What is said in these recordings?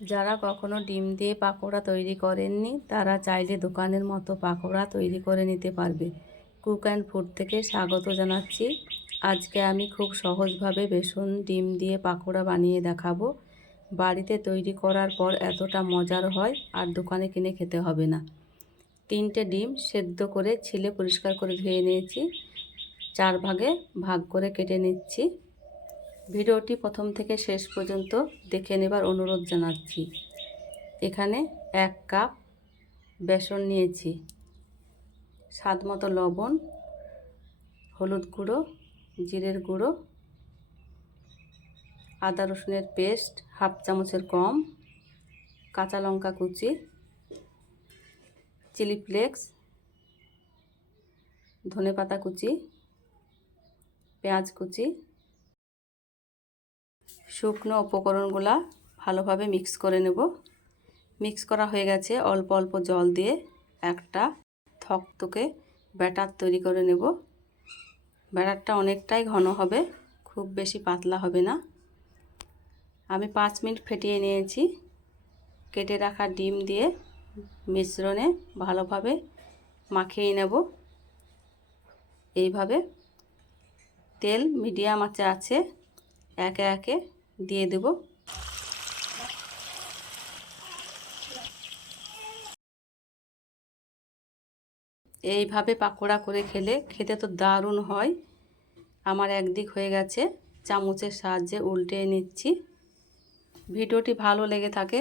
যারা কখনো ডিম দিয়ে পাকোড়া তৈরি করেননি তারা চাইলে দোকানের মতো পাকোড়া তৈরি করে নিতে পারবে। কুক অ্যান্ড ফুড থেকে স্বাগত জানাচ্ছি। আজকে আমি খুব সহজভাবে বেসন ডিম দিয়ে পাকোড়া বানিয়ে দেখাবো। বাড়িতে তৈরি করার পর এতটা মজার হয় আর দোকানে কিনে খেতে হবে না। 3টে ডিম সেদ্ধ করে ছিলে পরিষ্কার করে ধুয়ে নিয়েছি। 4 ভাগে ভাগ করে কেটে নিচ্ছি। ভিডিওটি প্রথম থেকে শেষ পর্যন্ত দেখে নেবার অনুরোধ জানাচ্ছি। এখানে 1 কাপ বেসন নিয়েছি, স্বাদ মতো লবণ, হলুদ গুঁড়ো, জিরের গুঁড়ো, আদা রসুনের পেস্ট হাফ চামচের কম, কাঁচা লঙ্কা কুচি, চিলি ফ্লেক্স, ধনেপাতা কুচি, পেঁয়াজ কুচি। শুকনো উপকরণগুলা ভালোভাবে মিক্স করে নেব। মিক্স করা হয়ে গেছে। অল্প অল্প জল দিয়ে একটা থকথকে ব্যাটার তৈরি করে নেব। ব্যাটারটা অনেকটাই ঘন হবে, খুব বেশি পাতলা হবে না। আমি 5 মিনিট ফেটিয়ে নিয়েছি। কেটে রাখা ডিম দিয়ে মিশ্রণে ভালোভাবে মাখিয়ে নেব। এইভাবে তেল মিডিয়াম আঁচে আছে, একে একে দিয়ে দেব। এইভাবে পাকোড়া করে খেতে তো দারুণ হয়। আমার একদিক হয়ে গেছে, চামচের সাহায্যে উল্টে নিচ্ছি। ভিডিওটি ভালো লেগে থাকে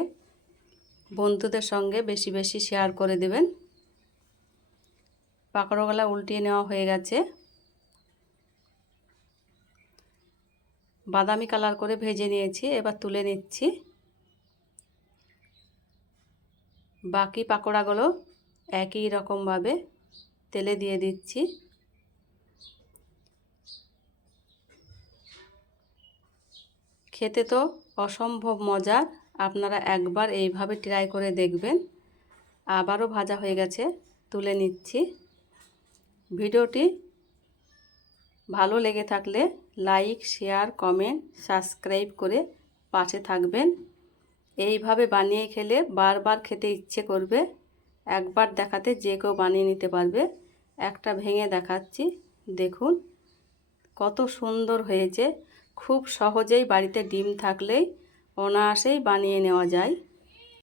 বন্ধুদের সঙ্গে বেশি বেশি শেয়ার করে দেবেন। পাকোড়াগুলো উল্টিয়ে নেওয়া হয়ে গেছে। বাদামি কালার করে ভেজে নিয়েছি, এবার তুলে নিচ্ছি। বাকি পাকোড়াগুলো একই রকমভাবে তেলে দিয়ে দিচ্ছি। খেতে তো অসম্ভব মজার, আপনারা একবার এইভাবে ট্রাই করে দেখবেন। আবারও ভাজা হয়ে গেছে, তুলে নিচ্ছি। ভিডিওটি ভালো লেগে থাকলে লাইক, শেয়ার, কমেন্ট, সাবস্ক্রাইব করে পাশে থাকবেন। এইভাবে বানিয়ে খেলে বারবার খেতে ইচ্ছে করবে। একবার দেখাতে যে কেউ বানিয়ে নিতে পারবে। একটা ভেঙে দেখাচ্ছি, দেখুন কত সুন্দর হয়েছে। খুব সহজেই বাড়িতে ডিম থাকলেই অনায়াসেই বানিয়ে নেওয়া যায়।